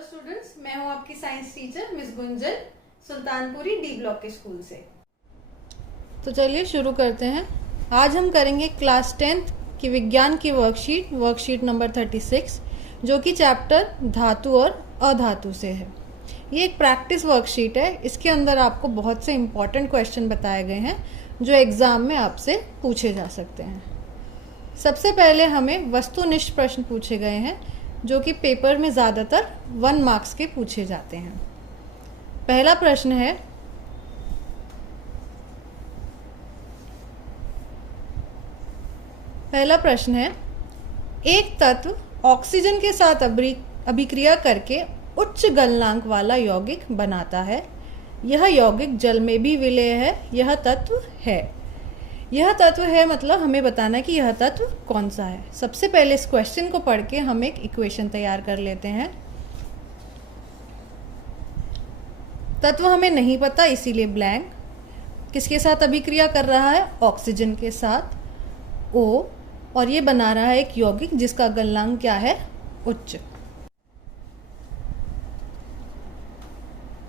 Hello students, मैं हूं आपकी science teacher miss Gunjan, Sultanpuri D block के स्कूल से। तो चलिए शुरू करते हैं। आज हम करेंगे क्लास 10th की विज्ञान की वर्कशीट नंबर 36, जो कि चैप्टर धातु और अधातु से है। ये एक प्रैक्टिस वर्कशीट है। इसके अंदर आपको बहुत से इम्पॉर्टेंट क्वेश्चन बताए गए हैं जो एग्ज़ाम में आपसे पूछे जा सकते हैं। सबसे पहले हमें वस्तुनिष्ठ प्रश्न पूछे गए हैं जो कि पेपर में ज़्यादातर 1 मार्क्स के पूछे जाते हैं। पहला प्रश्न है एक तत्व ऑक्सीजन के साथ अभिक्रिया करके उच्च गलनांक वाला यौगिक बनाता है। यह यौगिक जल में भी विलेय है। यह तत्व है मतलब हमें बताना है कि यह तत्व कौन सा है। सबसे पहले इस क्वेश्चन को पढ़ के हम एक इक्वेशन तैयार कर लेते हैं। तत्व हमें नहीं पता, इसीलिए ब्लैंक। किसके साथ अभिक्रिया कर रहा है? ऑक्सीजन के साथ, O, और ये बना रहा है एक यौगिक जिसका गलनांक क्या है? उच्च।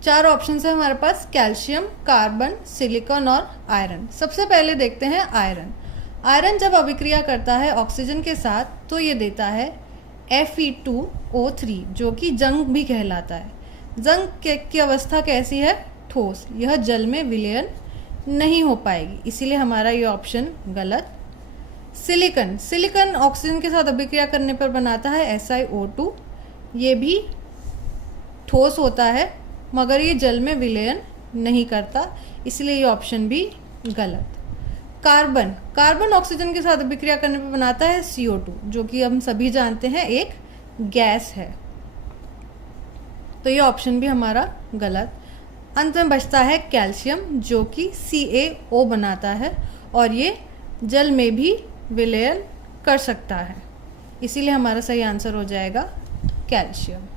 4 ऑप्शन है हमारे पास: कैल्शियम, कार्बन, सिलिकॉन और आयरन। सबसे पहले देखते हैं आयरन। आयरन जब अभिक्रिया करता है ऑक्सीजन के साथ तो ये देता है Fe2O3, जो कि जंग भी कहलाता है। जंग की अवस्था कैसी है? ठोस। यह जल में विलयन नहीं हो पाएगी, इसीलिए हमारा ये ऑप्शन गलत। सिलिकॉन ऑक्सीजन के साथ अभिक्रिया करने पर बनाता है SiO2। ये भी ठोस होता है मगर ये जल में विलयन नहीं करता, इसलिए ये ऑप्शन भी गलत। कार्बन ऑक्सीजन के साथ अभिक्रिया करने पर बनाता है CO2, जो कि हम सभी जानते हैं एक गैस है, तो ये ऑप्शन भी हमारा गलत। अंत में बचता है कैल्शियम, जो कि CaO बनाता है और ये जल में भी विलयन कर सकता है, इसीलिए हमारा सही आंसर हो जाएगा कैल्शियम।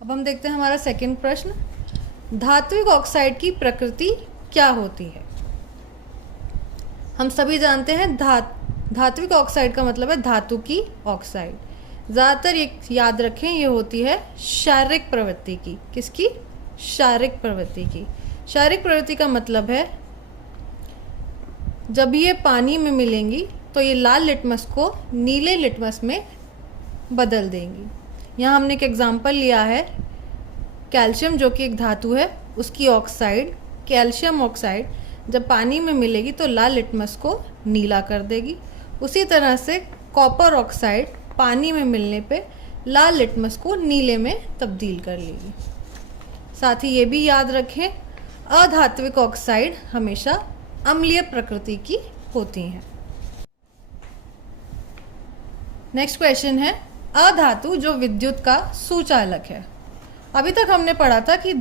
अब हम देखते हैं हमारा सेकंड प्रश्न। धात्विक ऑक्साइड की प्रकृति क्या होती है? हम सभी जानते हैं धात्विक ऑक्साइड का मतलब है धातु की ऑक्साइड। ज़्यादातर ये याद रखें, ये होती है शारीरिक प्रवृत्ति की। किसकी? शारीरिक प्रवृत्ति की। शारीरिक प्रवृत्ति का मतलब है जब ये पानी में मिलेंगी तो ये लाल लिटमस को नीले लिटमस में बदल देंगी। यहाँ हमने एक एग्जाम्पल लिया है कैल्शियम, जो कि एक धातु है, उसकी ऑक्साइड कैल्शियम ऑक्साइड जब पानी में मिलेगी तो लाल लिटमस को नीला कर देगी। उसी तरह से कॉपर ऑक्साइड पानी में मिलने पे लाल लिटमस को नीले में तब्दील कर लेगी। साथ ही ये भी याद रखें, अधात्विक ऑक्साइड हमेशा अम्लीय प्रकृति की होती हैं। नेक्स्ट क्वेश्चन है अधातु जो विद्युत का सुचालक है। अभी तक हमने पढ़ा था कि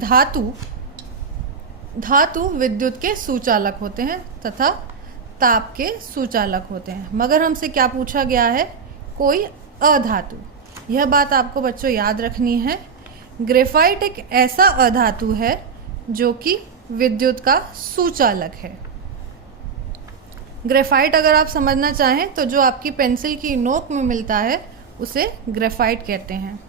धातु विद्युत के सुचालक होते हैं तथा ताप के सुचालक होते हैं, मगर हमसे क्या पूछा गया है? कोई अधातु। यह बात आपको बच्चों याद रखनी है। ग्रेफाइट एक ऐसा अधातु है जो कि विद्युत का सुचालक है। ग्रेफाइट अगर आप समझना चाहें तो जो आपकी पेंसिल की नोक में मिलता है उसे ग्रेफाइट कहते हैं।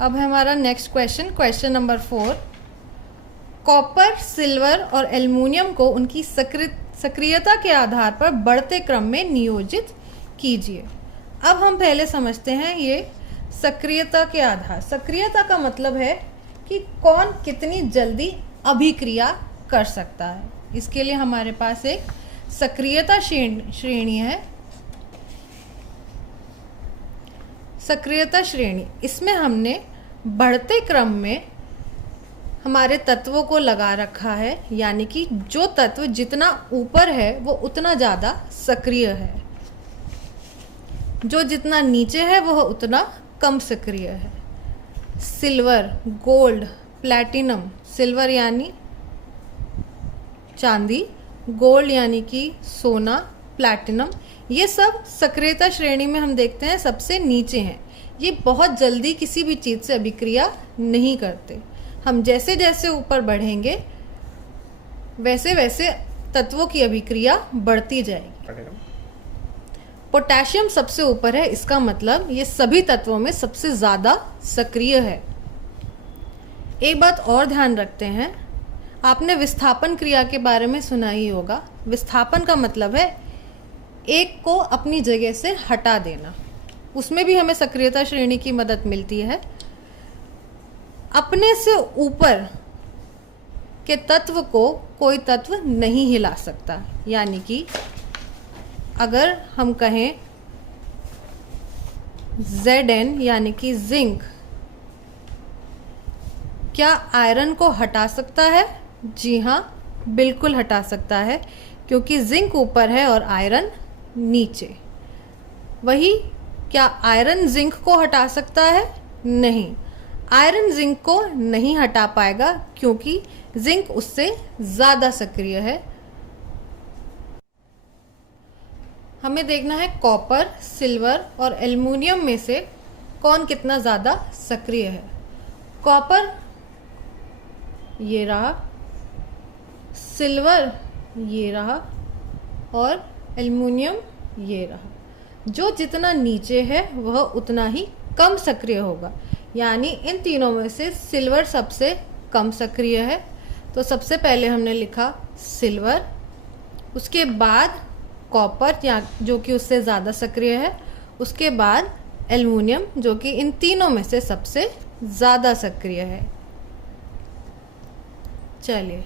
अब है हमारा next question number 4। Copper, silver और एल्युमिनियम को उनकी सक्रियता के आधार पर बढ़ते क्रम में नियोजित कीजिए। अब हम पहले समझते हैं ये सक्रियता के आधार। सक्रियता का मतलब है कि कौन कितनी जल्दी अभिक्रिया कर सकता है। इसके लिए हमारे पास एक सक्रियता श्रेणी है। सक्रियता श्रेणी, इसमें हमने बढ़ते क्रम में हमारे तत्वों को लगा रखा है, यानी कि जो तत्व जितना ऊपर है वो उतना ज़्यादा सक्रिय है, जो जितना नीचे है वह उतना कम सक्रिय है। सिल्वर, गोल्ड, प्लैटिनम, सिल्वर यानी चांदी, गोल्ड यानी कि सोना, प्लैटिनम, ये सब सक्रियता श्रेणी में हम देखते हैं सबसे नीचे हैं। ये बहुत जल्दी किसी भी चीज़ से अभिक्रिया नहीं करते। हम जैसे जैसे ऊपर बढ़ेंगे वैसे वैसे तत्वों की अभिक्रिया बढ़ती जाएगी। पोटेशियम सबसे ऊपर है, इसका मतलब ये सभी तत्वों में सबसे ज़्यादा सक्रिय है। एक बात और ध्यान रखते हैं, आपने विस्थापन क्रिया के बारे में सुना ही होगा। विस्थापन का मतलब है एक को अपनी जगह से हटा देना। उसमें भी हमें सक्रियता श्रेणी की मदद मिलती है। अपने से ऊपर के तत्व को कोई तत्व नहीं हिला सकता। यानी कि अगर हम कहें Zn यानी कि जिंक, क्या आयरन को हटा सकता है? जी हाँ, बिल्कुल हटा सकता है, क्योंकि जिंक ऊपर है और आयरन नीचे। वही क्या आयरन जिंक को हटा सकता है? नहीं, आयरन जिंक को नहीं हटा पाएगा, क्योंकि जिंक उससे ज़्यादा सक्रिय है। हमें देखना है कॉपर, सिल्वर और एल्युमिनियम में से कौन कितना ज़्यादा सक्रिय है। कॉपर ये रहा, सिल्वर ये रहा और एल्युमिनियम ये रहा। जो जितना नीचे है वह उतना ही कम सक्रिय होगा। यानी इन तीनों में से सिल्वर सबसे कम सक्रिय है। तो सबसे पहले हमने लिखा सिल्वर, उसके बाद कॉपर या जो कि उससे ज़्यादा सक्रिय है, उसके बाद एल्युमिनियम जो कि इन तीनों में से सबसे ज़्यादा सक्रिय है। चलिए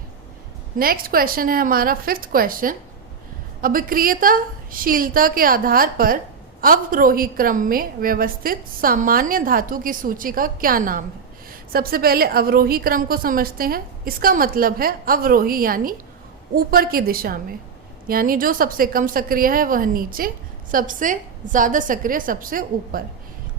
नेक्स्ट क्वेश्चन है हमारा 5th क्वेश्चन। अभिक्रियताशीलता के आधार पर अवरोही क्रम में व्यवस्थित सामान्य धातु की सूची का क्या नाम है? सबसे पहले अवरोही क्रम को समझते हैं। इसका मतलब है अवरोही यानी ऊपर की दिशा में, यानी जो सबसे कम सक्रिय है वह नीचे, सबसे ज़्यादा सक्रिय सबसे ऊपर।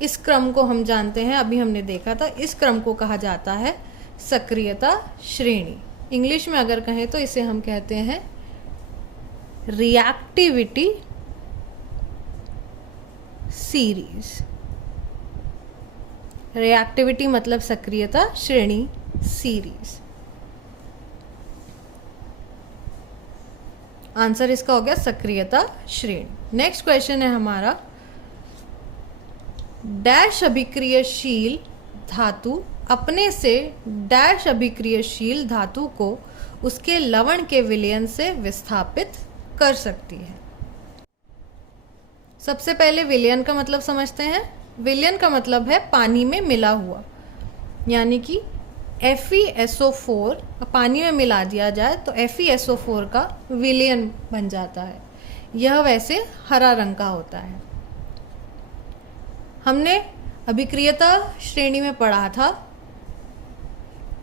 इस क्रम को हम जानते हैं, अभी हमने देखा था, इस क्रम को कहा जाता है सक्रियता श्रेणी। इंग्लिश में अगर कहें तो इसे हम कहते हैं रिएक्टिविटी सीरीज। रिएक्टिविटी मतलब सक्रियता श्रेणी, सीरीज। आंसर इसका हो गया सक्रियता श्रेणी। नेक्स्ट क्वेश्चन है हमारा, डैश अभिक्रियशील धातु अपने से डैश अभिक्रियशील धातु को उसके लवण के विलयन से विस्थापित कर सकती है। सबसे पहले विलयन का मतलब समझते हैं। विलयन का मतलब है पानी में मिला हुआ, यानी कि FeSO4 पानी में मिला दिया जाए तो FeSO4 का विलयन बन जाता है। यह वैसे हरा रंग का होता है। हमने अभिक्रियता श्रेणी में पढ़ा था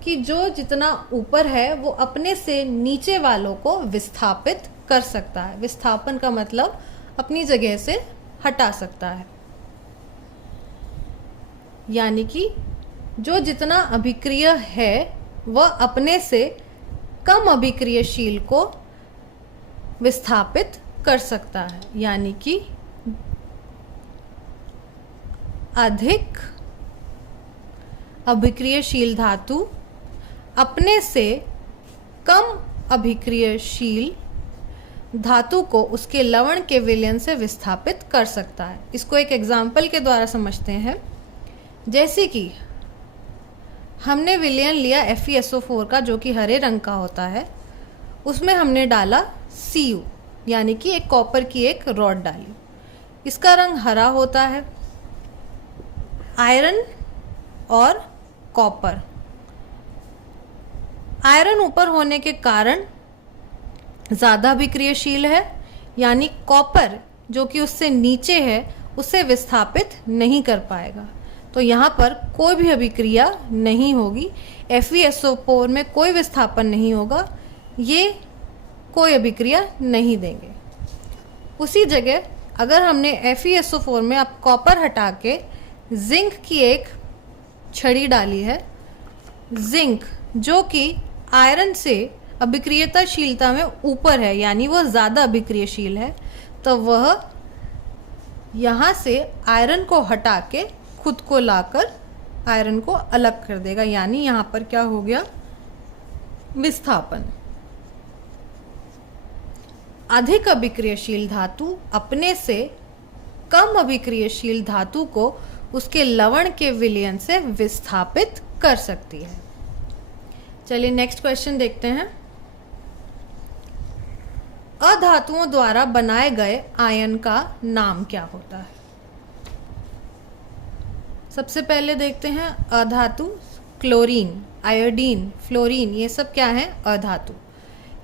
कि जो जितना ऊपर है वो अपने से नीचे वालों को विस्थापित कर सकता है। विस्थापन का मतलब अपनी जगह से हटा सकता है, यानी कि जो जितना अभिक्रिय है वह अपने से कम अभिक्रियशील को विस्थापित कर सकता है। यानी कि अधिक अभिक्रियशील धातु अपने से कम अभिक्रियशील धातु को उसके लवण के विलयन से विस्थापित कर सकता है। इसको एक एग्जाम्पल के द्वारा समझते हैं। जैसे कि हमने विलयन लिया FeSO4 का, जो कि हरे रंग का होता है, उसमें हमने डाला Cu यानी कि एक कॉपर की एक रॉड डाली, इसका रंग हरा होता है। आयरन और कॉपर, आयरन ऊपर होने के कारण ज़्यादा अभिक्रियशील है, यानी कॉपर जो कि उससे नीचे है उसे विस्थापित नहीं कर पाएगा। तो यहाँ पर कोई भी अभिक्रिया नहीं होगी। FeSO4 में कोई विस्थापन नहीं होगा, ये कोई अभिक्रिया नहीं देंगे। उसी जगह अगर हमने FeSO4 में अब कॉपर हटा के जिंक की एक छड़ी डाली है, जिंक जो कि आयरन से अभिक्रियताशीलता में ऊपर है, यानी वह ज़्यादा अभिक्रियशील है, तो वह यहाँ से आयरन को हटा के खुद को लाकर आयरन को अलग कर देगा, यानी यहाँ पर क्या हो गया, विस्थापन। अधिक अभिक्रियाशील धातु अपने से कम अभिक्रियाशील धातु को उसके लवण के विलयन से विस्थापित कर सकती है। चलिए नेक्स्ट क्वेश्चन देखते हैं। अधातुओं द्वारा बनाए गए आयन का नाम क्या होता है? सबसे पहले देखते हैं अधातु। क्लोरीन, आयोडीन, फ्लोरीन, ये सब क्या है? अधातु।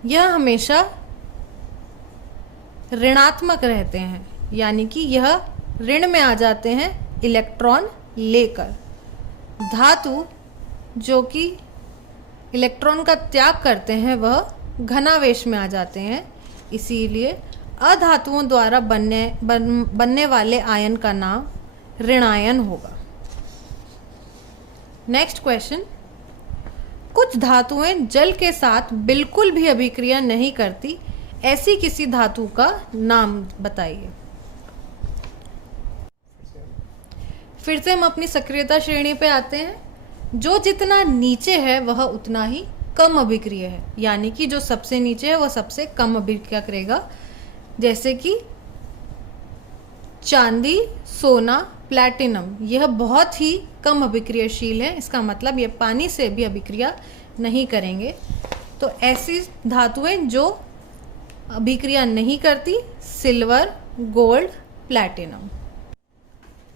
यह हमेशा ऋणात्मक रहते हैं, यानी कि यह ऋण में आ जाते हैं इलेक्ट्रॉन लेकर। धातु जो कि इलेक्ट्रॉन का त्याग करते हैं वह घनावेश में आ जाते हैं, इसीलिए अधातुओं द्वारा बनने वाले आयन का नाम ऋणायन होगा। Next question. कुछ धातुएं जल के साथ बिल्कुल भी अभिक्रिया नहीं करती, ऐसी किसी धातु का नाम बताइए। फिर से हम अपनी सक्रियता श्रेणी पे आते हैं। जो जितना नीचे है वह उतना ही कम अभिक्रिय है, यानी कि जो सबसे नीचे है वह सबसे कम अभिक्रिया करेगा। जैसे कि चांदी, सोना, प्लैटिनम, यह बहुत ही कम अभिक्रियाशील है, इसका मतलब ये पानी से भी अभिक्रिया नहीं करेंगे। तो ऐसी धातुएं जो अभिक्रिया नहीं करती, silver, gold, platinum.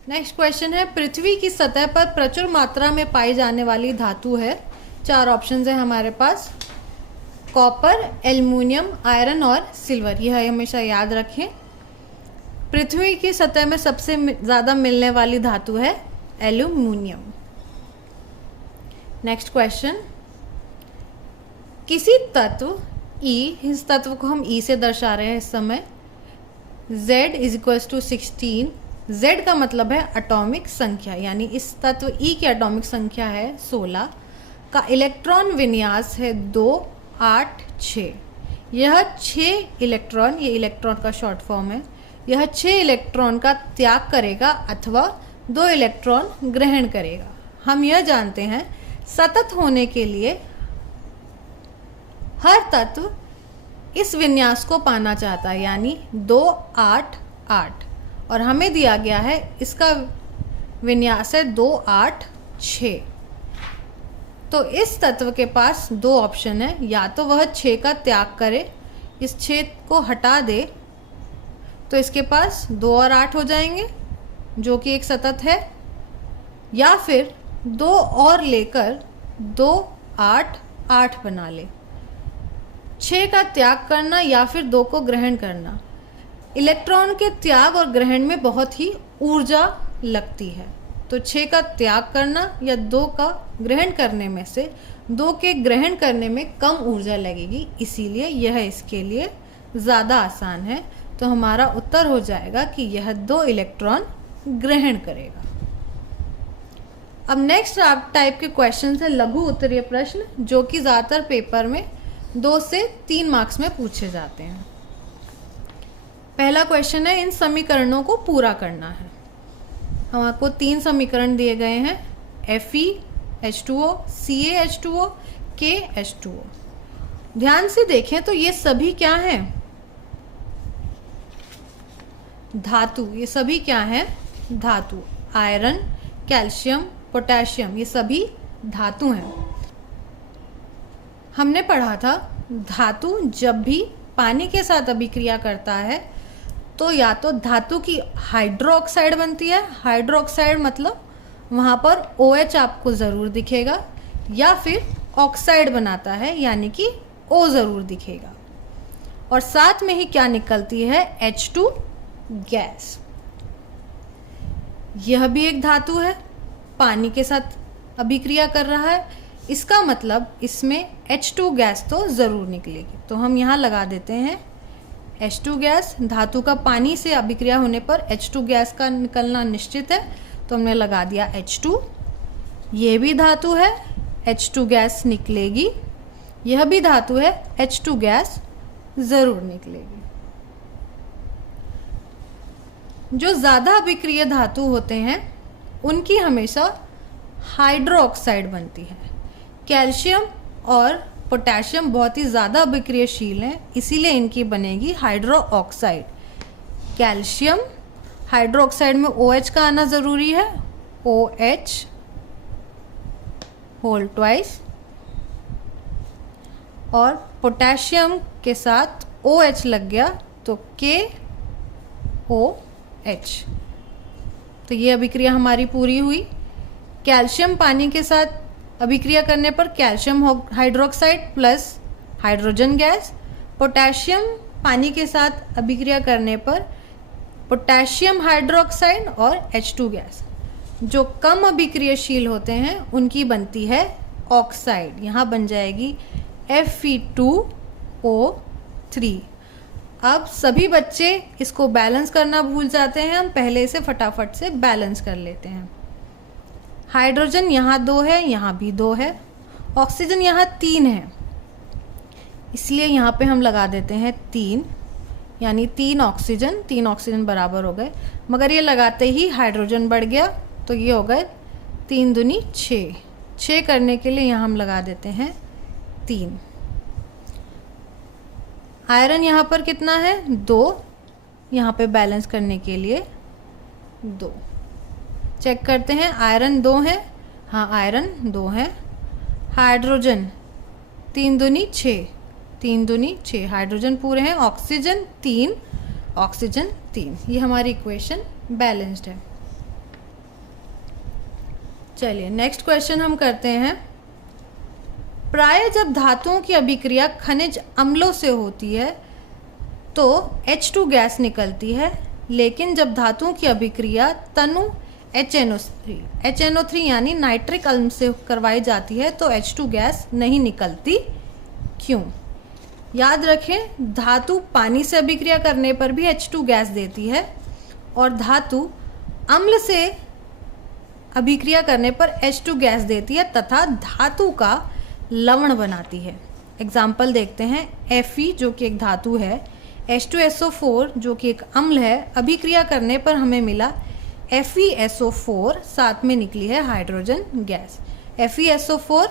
Next question है, पृथ्वी की सतह पर प्रचुर मात्रा में पाई जाने वाली धातु है। 4 ऑप्शंस है हमारे पास, कॉपर, एल्युमिनियम, आयरन और सिल्वर। यह हमेशा याद रखें। पृथ्वी की सतह में सबसे ज़्यादा मिलने वाली धातु है एल्युमिनियम। नेक्स्ट क्वेश्चन, किसी तत्व E, इस तत्व को हम E से दर्शा रहे हैं इस समय, Z = 16। Z का मतलब है एटॉमिक संख्या, यानी इस तत्व E की एटॉमिक संख्या है 16 का इलेक्ट्रॉन विन्यास है 2, 8, 6। यह 6 इलेक्ट्रॉन, ये इलेक्ट्रॉन का शॉर्ट फॉर्म है, यह 6 इलेक्ट्रॉन का त्याग करेगा अथवा 2 इलेक्ट्रॉन ग्रहण करेगा। हम यह जानते हैं सतत होने के लिए हर तत्व इस विन्यास को पाना चाहता है, यानी 2, 8, 8, और हमें दिया गया है इसका विन्यास है 2, 8, 6। तो इस तत्व के पास 2 ऑप्शन है, या तो वह 6 का त्याग करे, इस 6 को हटा दे, तो इसके पास 2 और 8 हो जाएंगे जो कि एक सतत है, या फिर 2 और लेकर 2, 8, 8 बना ले। 6 का त्याग करना या फिर 2 को ग्रहण करना, इलेक्ट्रॉन के त्याग और ग्रहण में बहुत ही ऊर्जा लगती है। तो 6 का त्याग करना या 2 का ग्रहण करने में से 2 के ग्रहण करने में कम ऊर्जा लगेगी, इसीलिए यह इसके लिए ज़्यादा आसान है। तो हमारा उत्तर हो जाएगा कि यह 2 इलेक्ट्रॉन ग्रहण करेगा। अब नेक्स्ट टाइप के क्वेश्चन है लघु उत्तरीय प्रश्न, जो कि ज़्यादातर पेपर में 2 से 3 मार्क्स में पूछे जाते हैं। पहला क्वेश्चन है, इन समीकरणों को पूरा करना है। हम आपको 3 समीकरण दिए गए हैं, FeH2O, CaH2O, KH2O। ध्यान से देखें तो ये सभी क्या हैं? धातु। ये सभी क्या हैं? धातु। आयरन, कैल्शियम, पोटेशियम, ये सभी धातु हैं। हमने पढ़ा था धातु जब भी पानी के साथ अभिक्रिया करता है तो या तो धातु की हाइड्रोक्साइड बनती है, हाइड्रोक्साइड मतलब वहाँ पर OH आपको ज़रूर दिखेगा, या फिर ऑक्साइड बनाता है यानी कि O ज़रूर दिखेगा, और साथ में ही क्या निकलती है? H2 gas. यह भी एक धातु है, पानी के साथ अभिक्रिया कर रहा है, इसका मतलब इसमें H2 गैस तो ज़रूर निकलेगी। तो हम यहाँ लगा देते हैं H2 गैस। धातु का पानी से अभिक्रिया होने पर H2 गैस का निकलना निश्चित है, तो हमने लगा दिया H2। ये भी धातु है, H2 गैस निकलेगी। यह भी धातु है, H2 गैस ज़रूर निकलेगी। जो ज़्यादा अभिक्रिय धातु होते हैं उनकी हमेशा हाइड्रो ऑक्साइड बनती है। कैल्शियम और पोटेशियम बहुत ही ज़्यादा अभिक्रियशील हैं, इसीलिए इनकी बनेगी hydro oxide. Calcium hydro oxide में OH का आना ज़रूरी है, OH होल ट्वाइस, और पोटेशियम के साथ OH लग गया तो KOH। तो ये अभिक्रिया हमारी पूरी हुई। कैल्शियम पानी के साथ अभिक्रिया करने पर calcium hydroxide plus hydrogen gas, potassium पानी के साथ अभिक्रिया करने पर पोटेशियम हाइड्रोक्साइड और H2 गैस। जो कम अभिक्रियाशील होते हैं उनकी बनती है ऑक्साइड, यहाँ बन जाएगी Fe2O3। अब सभी बच्चे इसको बैलेंस करना भूल जाते हैं, हम पहले से फटाफट से बैलेंस कर लेते हैं। हाइड्रोजन यहाँ 2 है, यहाँ भी 2 है, ऑक्सीजन यहाँ 3 है, इसलिए यहाँ पे हम लगा देते हैं 3, यानी 3 ऑक्सीजन बराबर हो गए। मगर ये लगाते ही हाइड्रोजन बढ़ गया तो ये हो गए 3 दूनी 6। 6 करने के लिए यहाँ हम लगा देते हैं 3। आयरन यहाँ पर कितना है 2, यहाँ पे बैलेंस करने के लिए 2। चेक करते हैं, आयरन 2 है, हाँ आयरन 2 है। हाइड्रोजन 3 दूनी 6, 3 दूनी 6, हाइड्रोजन पूरे हैं। ऑक्सीजन 3, ऑक्सीजन 3, ये हमारी इक्वेशन बैलेंस्ड है। चलिए नेक्स्ट क्वेश्चन हम करते हैं। प्राय जब धातुओं की अभिक्रिया खनिज अम्लों से होती है तो H2 गैस निकलती है, लेकिन जब धातुओं की अभिक्रिया तनु HNO3 यानी नाइट्रिक अम्ल से करवाई जाती है तो H2 गैस नहीं निकलती, क्यों? याद रखें, धातु पानी से अभिक्रिया करने पर भी H2 गैस देती है और धातु अम्ल से अभिक्रिया करने पर H2 गैस देती है तथा धातु का लवण बनाती है। एग्जाम्पल देखते हैं, Fe जो कि एक धातु है, H2SO4 जो कि एक अम्ल है, अभिक्रिया करने पर हमें मिला FeSO4, साथ में निकली है हाइड्रोजन गैस। FeSO4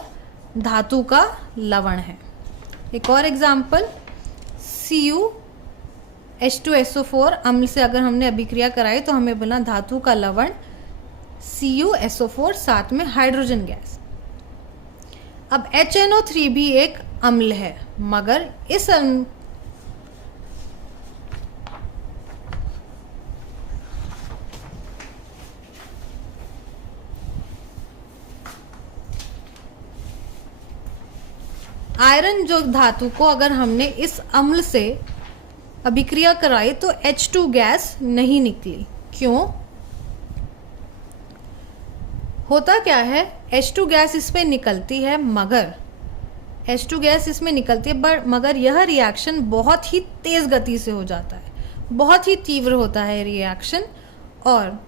धातु का लवण है। एक और एग्जाम्पल, CuH2SO4 अम्ल से अगर हमने अभिक्रिया कराई तो हमें बना धातु का लवण CuSO4, साथ में हाइड्रोजन गैस। अब HNO3 भी एक अम्ल है, मगर इस आयरन जो धातु को अगर हमने इस अम्ल से अभिक्रिया कराई तो H2 गैस नहीं निकली, क्यों? होता क्या है, H2 गैस इसमें निकलती है, मगर यह रिएक्शन बहुत ही तेज गति से हो जाता है, बहुत ही तीव्र होता है रिएक्शन। और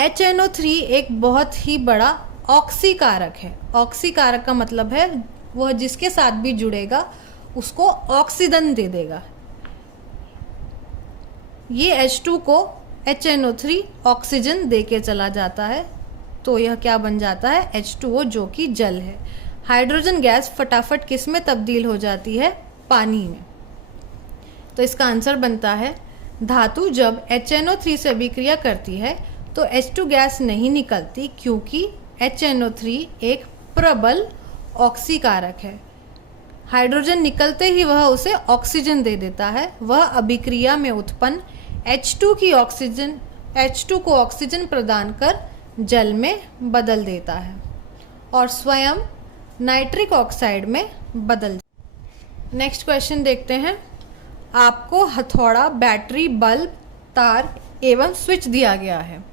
HNO3 एक बहुत ही बड़ा ऑक्सीकारक है। ऑक्सीकारक का मतलब है वह जिसके साथ भी जुड़ेगा उसको ऑक्सीजन दे देगा। ये H2 को HNO3 ऑक्सीजन दे के चला जाता है, तो यह क्या बन जाता है, H2O जो कि जल है। हाइड्रोजन गैस फटाफट किस में तब्दील हो जाती है, पानी में। तो इसका आंसर बनता है, धातु जब HNO3 से अभिक्रिया करती है तो H2 गैस नहीं निकलती, क्योंकि HNO3 एक प्रबल ऑक्सीकारक है। हाइड्रोजन निकलते ही वह उसे ऑक्सीजन दे देता है। वह अभिक्रिया में उत्पन्न H2 को ऑक्सीजन प्रदान कर जल में बदल देता है और स्वयं नाइट्रिक ऑक्साइड में बदल। नेक्स्ट क्वेश्चन देखते हैं। आपको हथौड़ा, बैटरी, बल्ब, तार एवं स्विच दिया गया है।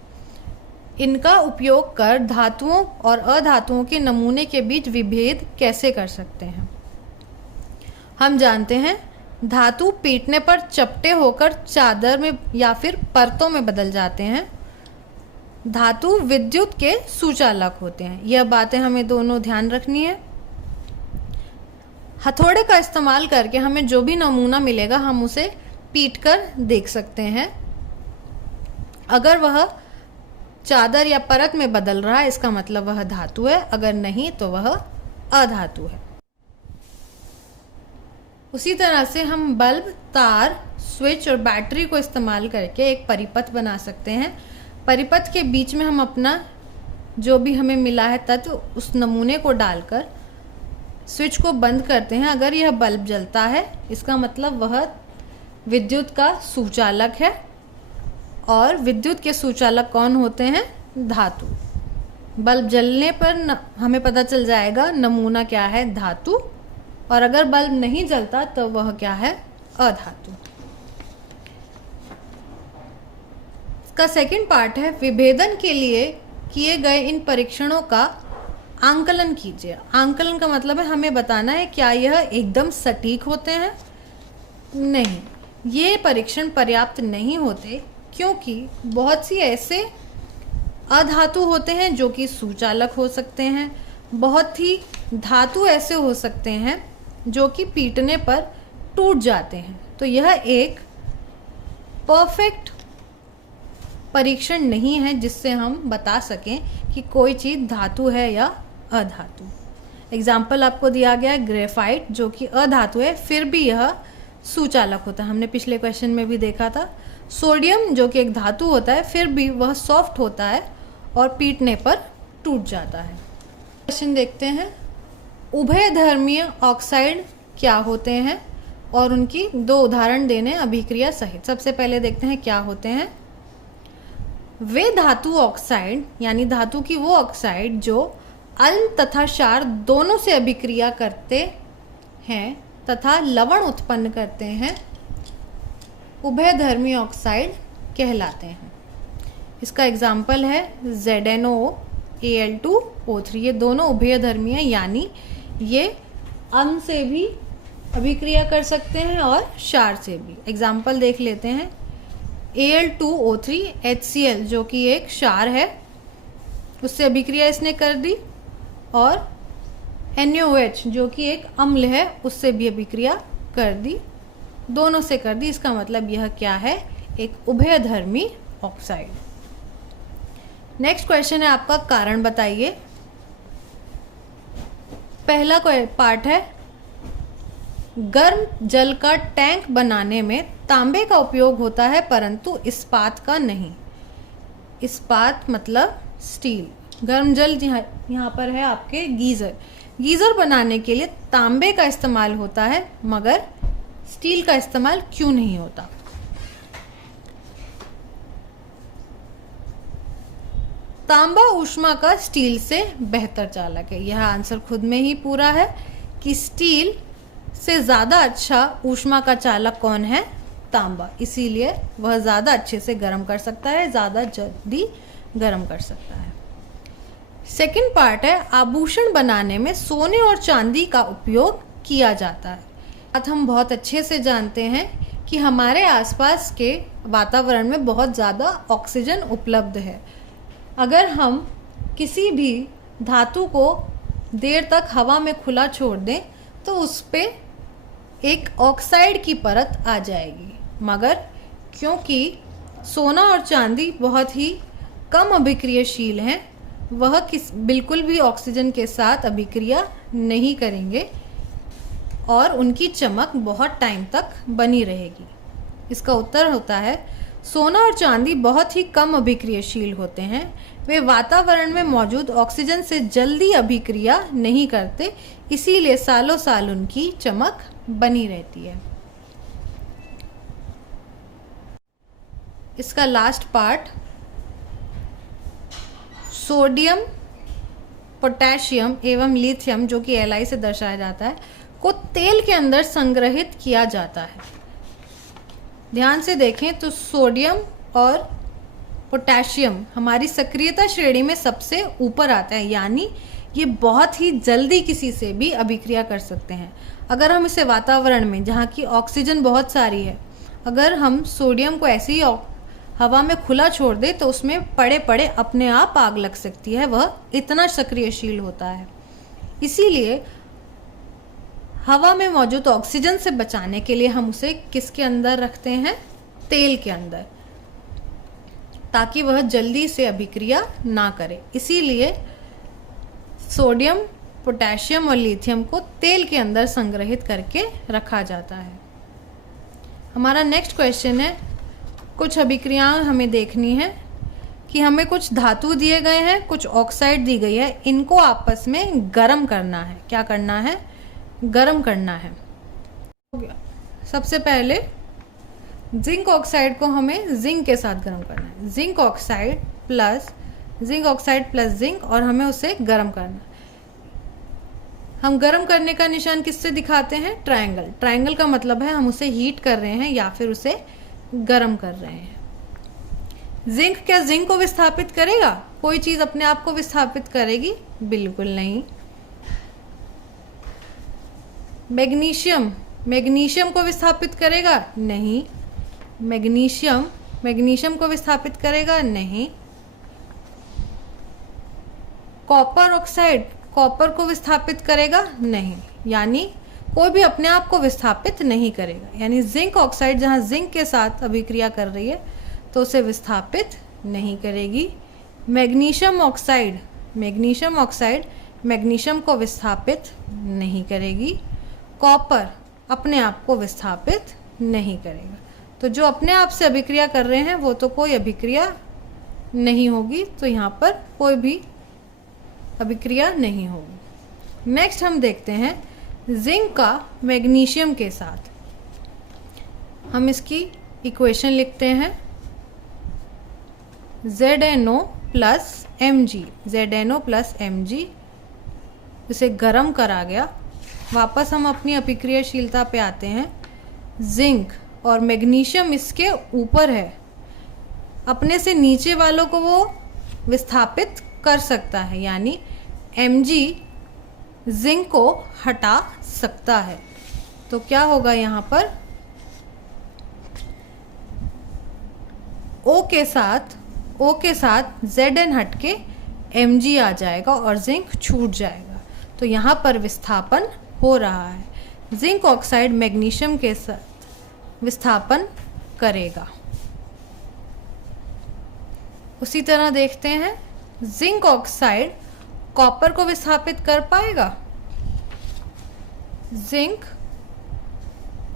इनका उपयोग कर धातुओं और अधातुओं के नमूने के बीच विभेद कैसे कर सकते हैं? हम जानते हैं धातु पीटने पर चपटे होकर चादर में या फिर परतों में बदल जाते हैं। धातु विद्युत के सुचालक होते हैं। यह बातें हमें दोनों ध्यान रखनी है। हथौड़े का इस्तेमाल करके हमें जो भी नमूना मिलेगा हम उसे पीट कर देख सकते हैं। अगर वह चादर या परत में बदल रहा है इसका मतलब वह धातु है, अगर नहीं तो वह अधातु है। उसी तरह से हम बल्ब, तार, स्विच और बैटरी को इस्तेमाल करके एक परिपथ बना सकते हैं। परिपथ के बीच में हम अपना जो भी हमें मिला है तत्व उस नमूने को डालकर स्विच को बंद करते हैं। अगर यह बल्ब जलता है इसका मतलब वह विद्युत का सुचालक है, और विद्युत के सुचालक कौन होते हैं? धातु। बल्ब जलने पर हमें पता चल जाएगा नमूना क्या है? धातु। और अगर बल्ब नहीं जलता तो वह क्या है? अधातु। इसका सेकंड पार्ट है विभेदन के लिए किए गए इन परीक्षणों का आंकलन कीजिए। आंकलन का मतलब है हमें बताना है क्या यह एकदम सटीक होते हैं? नहीं, ये परीक्षण पर्याप्त नहीं होते, क्योंकि बहुत सी ऐसे अधातु होते हैं जो कि सुचालक हो सकते हैं, बहुत ही धातु ऐसे हो सकते हैं जो कि पीटने पर टूट जाते हैं। तो यह एक परफेक्ट परीक्षण नहीं है जिससे हम बता सकें कि कोई चीज़ धातु है या अधातु। एग्जाम्पल आपको दिया गया है ग्रेफाइट, जो कि अधातु है फिर भी यह सुचालक होता है, हमने पिछले क्वेश्चन में भी देखा था। सोडियम जो कि एक धातु होता है फिर भी वह सॉफ्ट होता है और पीटने पर टूट जाता है। क्वेश्चन देखते हैं, उभयधर्मीय ऑक्साइड क्या होते हैं और उनकी दो उदाहरण देने अभिक्रिया सहित। सबसे पहले देखते हैं क्या होते हैं। वे धातु ऑक्साइड यानी धातु की वो ऑक्साइड जो अम्ल तथा क्षार दोनों से अभिक्रिया करते हैं तथा लवण उत्पन्न करते हैं, उभयधर्मी ऑक्साइड कहलाते हैं। इसका एग्जाम्पल है ZnO, Al2O3। ये दोनों उभयधर्मी हैं, यानी ये अम्ल से भी अभिक्रिया कर सकते हैं और क्षार से भी। एग्जाम्पल देख लेते हैं। Al2O3 HCl जो कि एक क्षार है उससे अभिक्रिया इसने कर दी, और NaOH जो कि एक अम्ल है उससे भी अभिक्रिया कर दी, दोनों से कर दी। इसका मतलब यह क्या है? एक उभयधर्मी ऑक्साइड। नेक्स्ट क्वेश्चन है आपका कारण बताइए। पहला पार्ट है गर्म जल का टैंक बनाने में तांबे का उपयोग होता है परंतु इस्पात का नहीं। इस्पात मतलब स्टील। गर्म जल यहाँ पर है आपके गीजर। गीजर बनाने के लिए तांबे का इस्तेमाल होता है मगर स्टील का इस्तेमाल क्यों नहीं होता? तांबा ऊष्मा का स्टील से बेहतर चालक है। यह आंसर खुद में ही पूरा है कि स्टील से ज़्यादा अच्छा ऊष्मा का चालक कौन है? तांबा। इसीलिए वह ज़्यादा अच्छे से गर्म कर सकता है, ज़्यादा जल्दी गर्म कर सकता है। सेकंड पार्ट है आभूषण बनाने में सोने और चांदी का उपयोग किया जाता है। बात हम बहुत अच्छे से जानते हैं कि हमारे आसपास के वातावरण में बहुत ज़्यादा ऑक्सीजन उपलब्ध है। अगर हम किसी भी धातु को देर तक हवा में खुला छोड़ दें तो उस पर एक ऑक्साइड की परत आ जाएगी, मगर क्योंकि सोना और चांदी बहुत ही कम अभिक्रियाशील हैं, वह बिल्कुल भी ऑक्सीजन के साथ अभिक्रिया नहीं करेंगे और उनकी चमक बहुत टाइम तक बनी रहेगी। इसका उत्तर होता है सोना और चांदी बहुत ही कम अभिक्रियाशील होते हैं। वे वातावरण में मौजूद ऑक्सीजन से जल्दी अभिक्रिया नहीं करते, इसीलिए सालों साल उनकी चमक बनी रहती है। इसका लास्ट पार्ट सोडियम, पोटेशियम एवं लिथियम जो कि Li से दर्शाया जाता है को तेल के अंदर संग्रहित किया जाता है। ध्यान से देखें तो सोडियम और पोटेशियम हमारी सक्रियता श्रेणी में सबसे ऊपर आता है, यानी ये बहुत ही जल्दी किसी से भी अभिक्रिया कर सकते हैं। अगर हम इसे वातावरण में जहाँ की ऑक्सीजन बहुत सारी है, अगर हम सोडियम को ऐसे ही हवा में खुला छोड़ दे तो उसमें पड़े पड़े अपने आप आग लग सकती है, वह इतना सक्रियशील होता है। इसीलिए हवा में मौजूद ऑक्सीजन से बचाने के लिए हम उसे किसके अंदर रखते हैं? तेल के अंदर, ताकि वह जल्दी से अभिक्रिया ना करे। इसीलिए सोडियम, पोटेशियम और लिथियम को तेल के अंदर संग्रहित करके रखा जाता है। हमारा नेक्स्ट क्वेश्चन है, कुछ अभिक्रियाएं हमें देखनी है कि हमें कुछ धातु दिए गए हैं, कुछ ऑक्साइड दी गई है, इनको आपस में गर्म करना है। क्या करना है? गर्म करना है। सबसे पहले जिंक ऑक्साइड को हमें जिंक के साथ गर्म करना है। जिंक ऑक्साइड प्लस जिंक, और हमें उसे गर्म करना है। हम गर्म करने का निशान किससे दिखाते हैं? ट्रायंगल। ट्रायंगल का मतलब है हम उसे हीट कर रहे हैं या फिर उसे गर्म कर रहे हैं। जिंक क्या जिंक को विस्थापित करेगा? कोई चीज अपने आप को विस्थापित करेगी? बिल्कुल नहीं। मैग्नीशियम को विस्थापित करेगा? नहीं। मैग्नीशियम को विस्थापित करेगा? नहीं। कॉपर ऑक्साइड कॉपर को विस्थापित करेगा? नहीं। यानी कोई भी अपने आप को विस्थापित नहीं करेगा। यानी जिंक ऑक्साइड जहाँ जिंक के साथ अभिक्रिया कर रही है तो उसे विस्थापित नहीं करेगी। मैग्नीशियम ऑक्साइड मैग्नीशियम को विस्थापित नहीं करेगी। कॉपर अपने आप को विस्थापित नहीं करेगा। तो जो अपने आप से अभिक्रिया कर रहे हैं वो तो कोई अभिक्रिया नहीं होगी, तो यहाँ पर कोई भी अभिक्रिया नहीं होगी। नेक्स्ट हम देखते हैं जिंक का मैग्नीशियम के साथ। हम इसकी इक्वेशन लिखते हैं ZnO प्लस Mg। इसे गर्म करा गया। वापस हम अपनी अभिक्रियाशीलता पे आते हैं। जिंक और मैग्नीशियम इसके ऊपर है, अपने से नीचे वालों को वो विस्थापित कर सकता है, यानी Mg जिंक को हटा सकता है। तो क्या होगा यहाँ पर? O के साथ Zn हट के Mg आ जाएगा और जिंक छूट जाएगा। तो यहाँ पर विस्थापन हो रहा है। जिंक ऑक्साइड मैग्नीशियम के साथ विस्थापन करेगा। उसी तरह देखते हैं, जिंक ऑक्साइड कॉपर को विस्थापित कर पाएगा? जिंक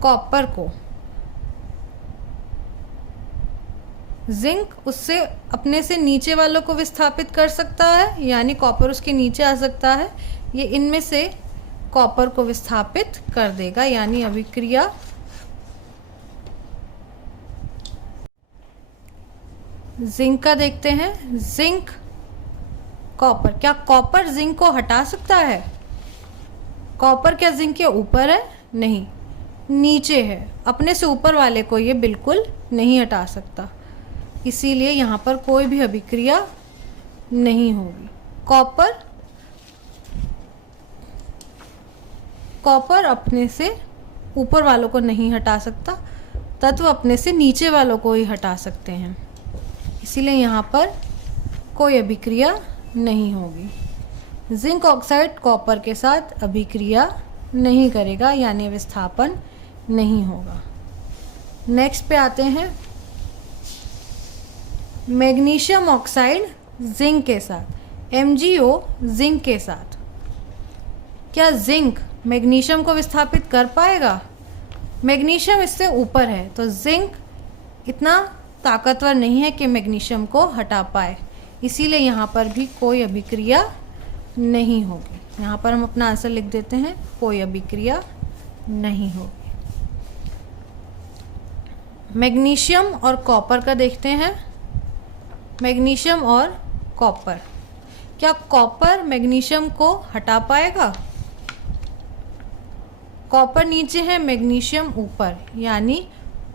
कॉपर को, जिंक उससे अपने से नीचे वालों को विस्थापित कर सकता है, यानी कॉपर उसके नीचे आ सकता है। ये इनमें से कॉपर को विस्थापित कर देगा, यानी अभिक्रिया जिंक का देखते हैं। जिंक कॉपर, क्या कॉपर जिंक को हटा सकता है? कॉपर क्या जिंक के ऊपर है? नहीं, नीचे है। अपने से ऊपर वाले को ये बिल्कुल नहीं हटा सकता, इसीलिए यहाँ पर कोई भी अभिक्रिया नहीं होगी। कॉपर अपने से ऊपर वालों को नहीं हटा सकता, तत्व अपने से नीचे वालों को ही हटा सकते हैं, इसीलिए यहाँ पर कोई अभिक्रिया नहीं होगी। जिंक ऑक्साइड कॉपर के साथ अभिक्रिया नहीं करेगा, यानी विस्थापन नहीं होगा। नेक्स्ट पे आते हैं, मैग्नीशियम ऑक्साइड जिंक के साथ, MgO जिंक के साथ। क्या जिंक मैग्नीशियम को विस्थापित कर पाएगा? मैग्नीशियम इससे ऊपर है, तो जिंक इतना ताकतवर नहीं है कि मैग्नीशियम को हटा पाए, इसीलिए यहाँ पर भी कोई अभिक्रिया नहीं होगी। यहाँ पर हम अपना आंसर लिख देते हैं, कोई अभिक्रिया नहीं होगी। मैग्नीशियम और कॉपर का देखते हैं। मैग्नीशियम और कॉपर, क्या कॉपर मैग्नीशियम को हटा पाएगा? कॉपर नीचे है, मैग्नीशियम ऊपर, यानी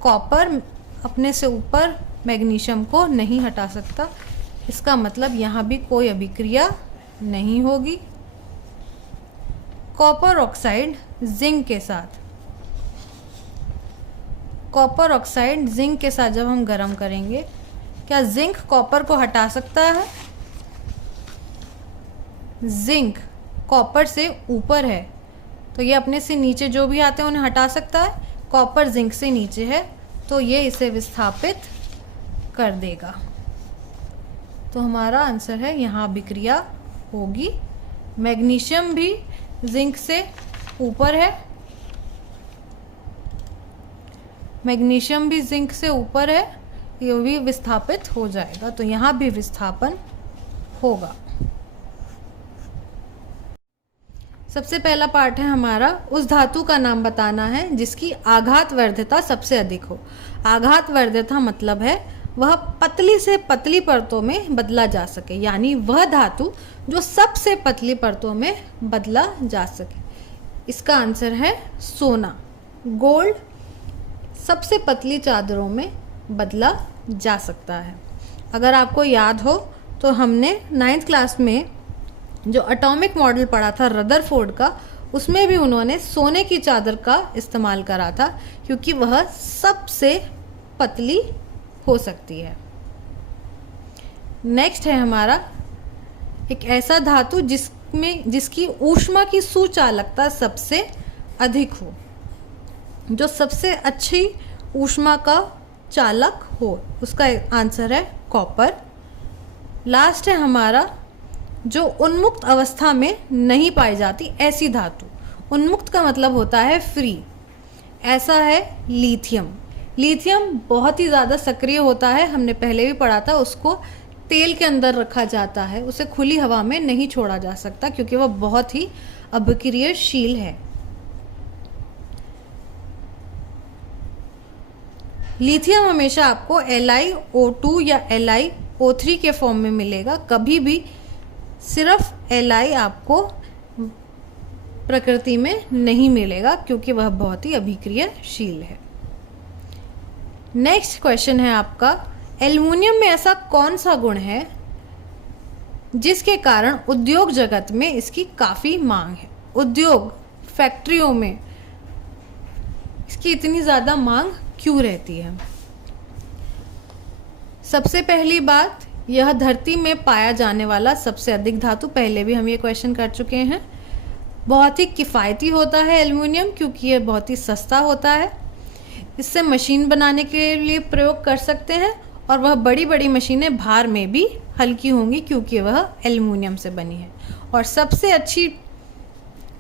कॉपर अपने से ऊपर मैग्नीशियम को नहीं हटा सकता। इसका मतलब यहाँ भी कोई अभिक्रिया नहीं होगी। कॉपर ऑक्साइड जिंक के साथ, कॉपर ऑक्साइड जिंक के साथ जब हम गर्म करेंगे, क्या जिंक कॉपर को हटा सकता है? जिंक कॉपर से ऊपर है, तो ये अपने से नीचे जो भी आते हैं उन्हें हटा सकता है। कॉपर जिंक से नीचे है तो ये इसे विस्थापित कर देगा। तो हमारा आंसर है यहाँ अभिक्रिया होगी। मैग्नीशियम भी जिंक से ऊपर है, मैग्नीशियम भी जिंक से ऊपर है, ये भी विस्थापित हो जाएगा। तो यहाँ भी विस्थापन होगा। सबसे पहला पार्ट है हमारा, उस धातु का नाम बताना है जिसकी आघात वर्ध्यता सबसे अधिक हो। आघात वर्ध्यता मतलब है वह पतली से पतली परतों में बदला जा सके, यानी वह धातु जो सबसे पतली परतों में बदला जा सके। इसका आंसर है सोना। गोल्ड सबसे पतली चादरों में बदला जा सकता है। अगर आपको याद हो तो हमने 9th क्लास में जो एटॉमिक मॉडल पढ़ा था रदरफोर्ड का, उसमें भी उन्होंने सोने की चादर का इस्तेमाल करा था क्योंकि वह सबसे पतली हो सकती है। नेक्स्ट है हमारा, एक ऐसा धातु जिसकी ऊष्मा की सुचालकता सबसे अधिक हो, जो सबसे अच्छी ऊष्मा का चालक हो, उसका आंसर है कॉपर। लास्ट है हमारा, जो उन्मुक्त अवस्था में नहीं पाई जाती ऐसी धातु। उन्मुक्त का मतलब होता है फ्री, ऐसा है लिथियम। लिथियम बहुत ही ज़्यादा सक्रिय होता है, हमने पहले भी पढ़ा था। उसको तेल के अंदर रखा जाता है, उसे खुली हवा में नहीं छोड़ा जा सकता क्योंकि वह बहुत ही अभिक्रियाशील है। लिथियम हमेशा आपको LiO2 या LiO3 के फॉर्म में मिलेगा, कभी भी सिर्फ Li आपको प्रकृति में नहीं मिलेगा क्योंकि वह बहुत ही अभिक्रियाशील है। नेक्स्ट क्वेश्चन है आपका, एल्युमिनियम में ऐसा कौन सा गुण है जिसके कारण उद्योग जगत में इसकी काफ़ी मांग है। उद्योग फैक्ट्रियों में इसकी इतनी ज़्यादा मांग क्यों रहती है? सबसे पहली बात, यह धरती में पाया जाने वाला सबसे अधिक धातु, पहले भी हम ये क्वेश्चन कर चुके हैं। बहुत ही किफ़ायती होता है एल्युमिनियम क्योंकि यह बहुत ही सस्ता होता है। इससे मशीन बनाने के लिए प्रयोग कर सकते हैं और वह बड़ी बड़ी मशीनें भार में भी हल्की होंगी क्योंकि वह एल्युमिनियम से बनी है। और सबसे अच्छी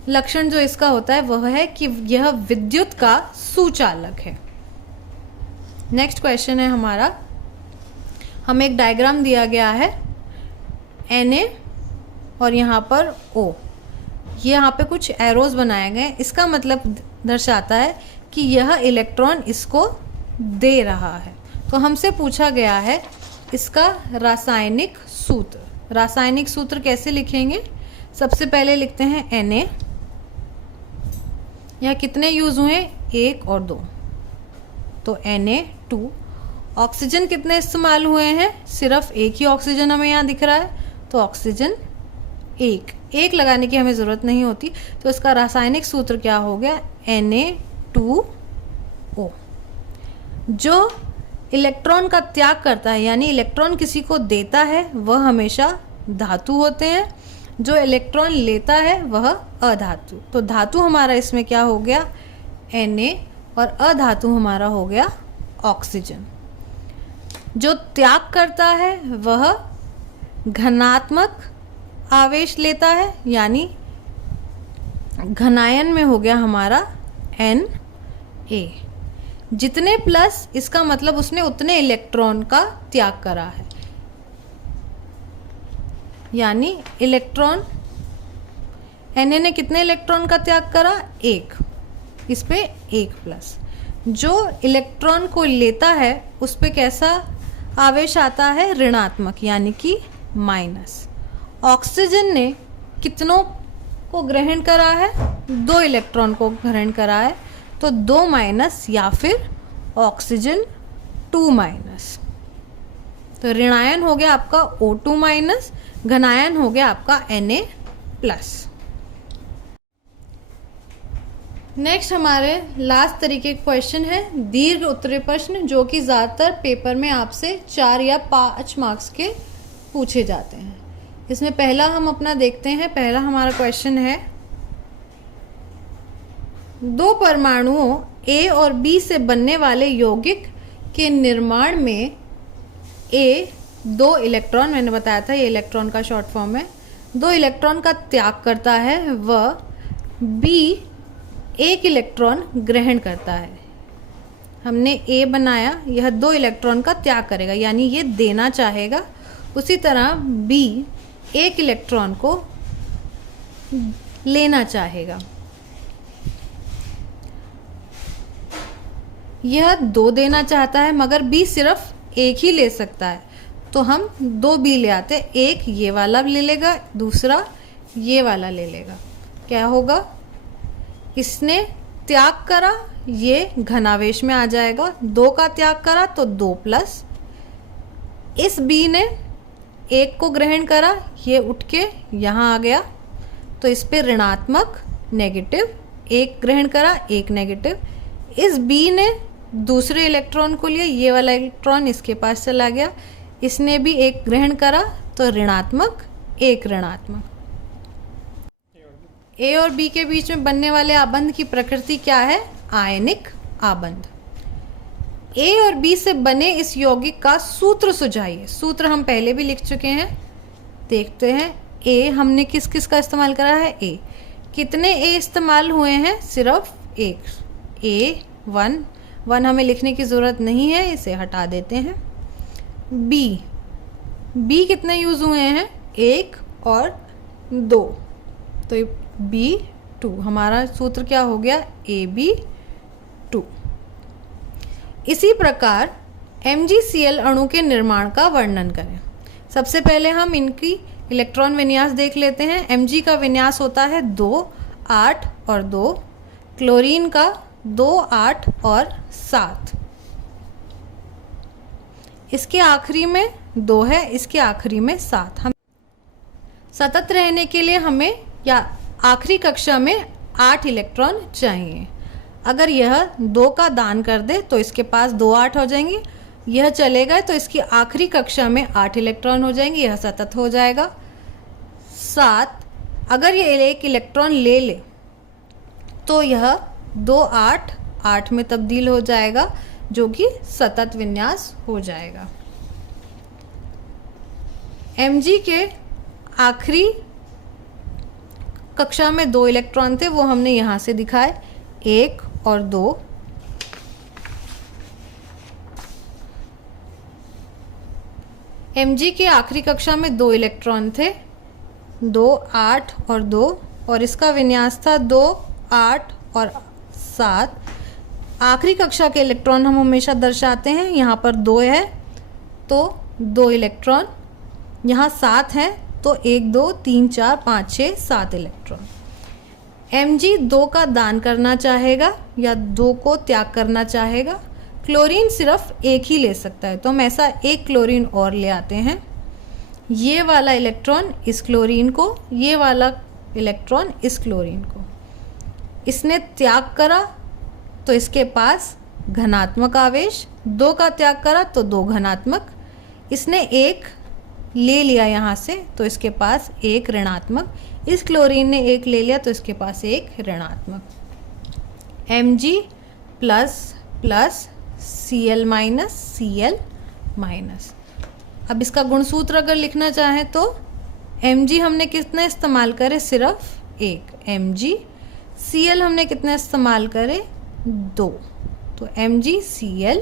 लक्षण जो इसका होता है वह है कि यह विद्युत का सुचालक है। नेक्स्ट क्वेश्चन है हमारा, हमें एक डायग्राम दिया गया है Na और यहाँ पर O, ये यहाँ पे कुछ एरोज बनाए गए। इसका मतलब दर्शाता है कि यह इलेक्ट्रॉन इसको दे रहा है। तो हमसे पूछा गया है इसका रासायनिक सूत्र। रासायनिक सूत्र कैसे लिखेंगे? सबसे पहले लिखते हैं Na, यहाँ कितने यूज हुए? 1 और 2, तो Na2। ऑक्सीजन कितने इस्तेमाल हुए हैं? सिर्फ एक ही ऑक्सीजन हमें यहाँ दिख रहा है, तो ऑक्सीजन एक लगाने की हमें ज़रूरत नहीं होती। तो इसका रासायनिक सूत्र क्या हो गया? Na2O। जो इलेक्ट्रॉन का त्याग करता है, यानी इलेक्ट्रॉन किसी को देता है, वह हमेशा धातु होते हैं। जो इलेक्ट्रॉन लेता है वह अधातु। तो धातु हमारा इसमें क्या हो गया? Na, और अधातु हमारा हो गया ऑक्सीजन। जो त्याग करता है वह घनात्मक आवेश लेता है, यानी घनायन में हो गया हमारा Na। जितने प्लस, इसका मतलब उसने उतने इलेक्ट्रॉन का त्याग करा है, यानी इलेक्ट्रॉन Na ने कितने इलेक्ट्रॉन का त्याग करा? 1। इस पे 1 प्लस। जो इलेक्ट्रॉन को लेता है उस पे कैसा आवेश आता है? ऋणात्मक, यानी कि माइनस। ऑक्सीजन ने कितनों को ग्रहण करा है? 2 इलेक्ट्रॉन को ग्रहण करा है, तो 2 माइनस या फिर ऑक्सीजन 2 माइनस। तो ऋणायन हो गया आपका O2 माइनस, घनायन हो गया आपका Na प्लस। नेक्स्ट हमारे लास्ट तरीके के क्वेश्चन है दीर्घ उत्तरीय प्रश्न, जो कि ज़्यादातर पेपर में आपसे 4 या 5 मार्क्स के पूछे जाते हैं। इसमें पहला हम अपना देखते हैं। पहला हमारा क्वेश्चन है, दो परमाणुओं A और B से बनने वाले यौगिक के निर्माण में A 2 इलेक्ट्रॉन, मैंने बताया था ये इलेक्ट्रॉन का शॉर्ट फॉर्म है, 2 इलेक्ट्रॉन का त्याग करता है, वह B 1 इलेक्ट्रॉन ग्रहण करता है। हमने A बनाया, यह 2 इलेक्ट्रॉन का त्याग करेगा, यानी ये देना चाहेगा। उसी तरह B 1 इलेक्ट्रॉन को लेना चाहेगा। यह 2 देना चाहता है मगर B सिर्फ 1 ही ले सकता है, तो हम 2 B ले आते, एक ये वाला ले लेगा, दूसरा ये वाला ले लेगा। क्या होगा, इसने त्याग करा, ये घनावेश में आ जाएगा, 2 का त्याग करा तो 2 प्लस, इस B ने 1 को ग्रहण करा, ये उठ के यहाँ आ गया, तो इस पे ऋणात्मक नेगेटिव, 1 ग्रहण करा 1 नेगेटिव, इस B ने दूसरे इलेक्ट्रॉन को लिया, ये वाला इलेक्ट्रॉन इसके पास चला गया, इसने भी 1 ग्रहण करा तो ऋणात्मक 1 ऋणात्मक। A और B के बीच में बनने वाले आबंध की प्रकृति क्या है, आयनिक आबंध। A और B से बने इस यौगिक का सूत्र सुझाइए। सूत्र हम पहले भी लिख चुके हैं, देखते हैं। A हमने किस किस का इस्तेमाल करा है, A कितने A इस्तेमाल हुए हैं, सिर्फ 1, A 1 हमें लिखने की ज़रूरत नहीं है, इसे हटा देते हैं। B कितने यूज़ हुए हैं, 1 और 2, तो B 2, हमारा सूत्र क्या हो गया, AB2। इसी प्रकार MgCl अणु के निर्माण का वर्णन करें। सबसे पहले हम इनकी इलेक्ट्रॉन विन्यास देख लेते हैं। Mg का विन्यास होता है 2, 8 और 2, क्लोरीन का 2, 8 और 7, इसके आखिरी में 2 है, इसके आखिरी में 7। हम सतत रहने के लिए हमें या आखिरी कक्षा में 8 इलेक्ट्रॉन चाहिए। अगर यह 2 का दान कर दे तो इसके पास 2 8 हो जाएंगे, यह चले गए तो इसकी आखिरी कक्षा में 8 इलेक्ट्रॉन हो जाएंगे, यह सतत हो जाएगा। 7 अगर ये 1 इलेक्ट्रॉन ले ले तो यह 2 8 8 में तब्दील हो जाएगा, जो कि सतत विन्यास हो जाएगा। Mg के आखिरी कक्षा में 2 इलेक्ट्रॉन थे, वो हमने यहाँ से दिखाए, 1 और 2। Mg के आखिरी कक्षा में 2 इलेक्ट्रॉन थे, 2 8 और 2, और इसका विन्यास था 2 8 और 7। आखिरी कक्षा के इलेक्ट्रॉन हम हमेशा दर्शाते हैं, यहाँ पर 2 है तो 2 इलेक्ट्रॉन, यहाँ 7 है तो 1 2 3 4 5 6 7 इलेक्ट्रॉन। Mg 2 का दान करना चाहेगा या 2 को त्याग करना चाहेगा। क्लोरीन सिर्फ 1 ही ले सकता है, तो हम ऐसा 1 क्लोरीन और ले आते हैं। ये वाला इलेक्ट्रॉन इस क्लोरीन को, ये वाला इलेक्ट्रॉन इस क्लोरीन को, इसने त्याग करा तो इसके पास घनात्मक आवेश, 2 का त्याग करा तो 2 घनात्मक, इसने 1 ले लिया यहाँ से तो इसके पास 1 ऋणात्मक, इस क्लोरीन ने 1 ले लिया तो इसके पास 1 ऋणात्मक। Mg plus plus Cl minus Cl minus. अब इसका गुणसूत्र अगर लिखना चाहें तो Mg हमने कितना इस्तेमाल करे, सिर्फ 1 Mg। Cl हमने कितना इस्तेमाल करे, 2, तो MgCl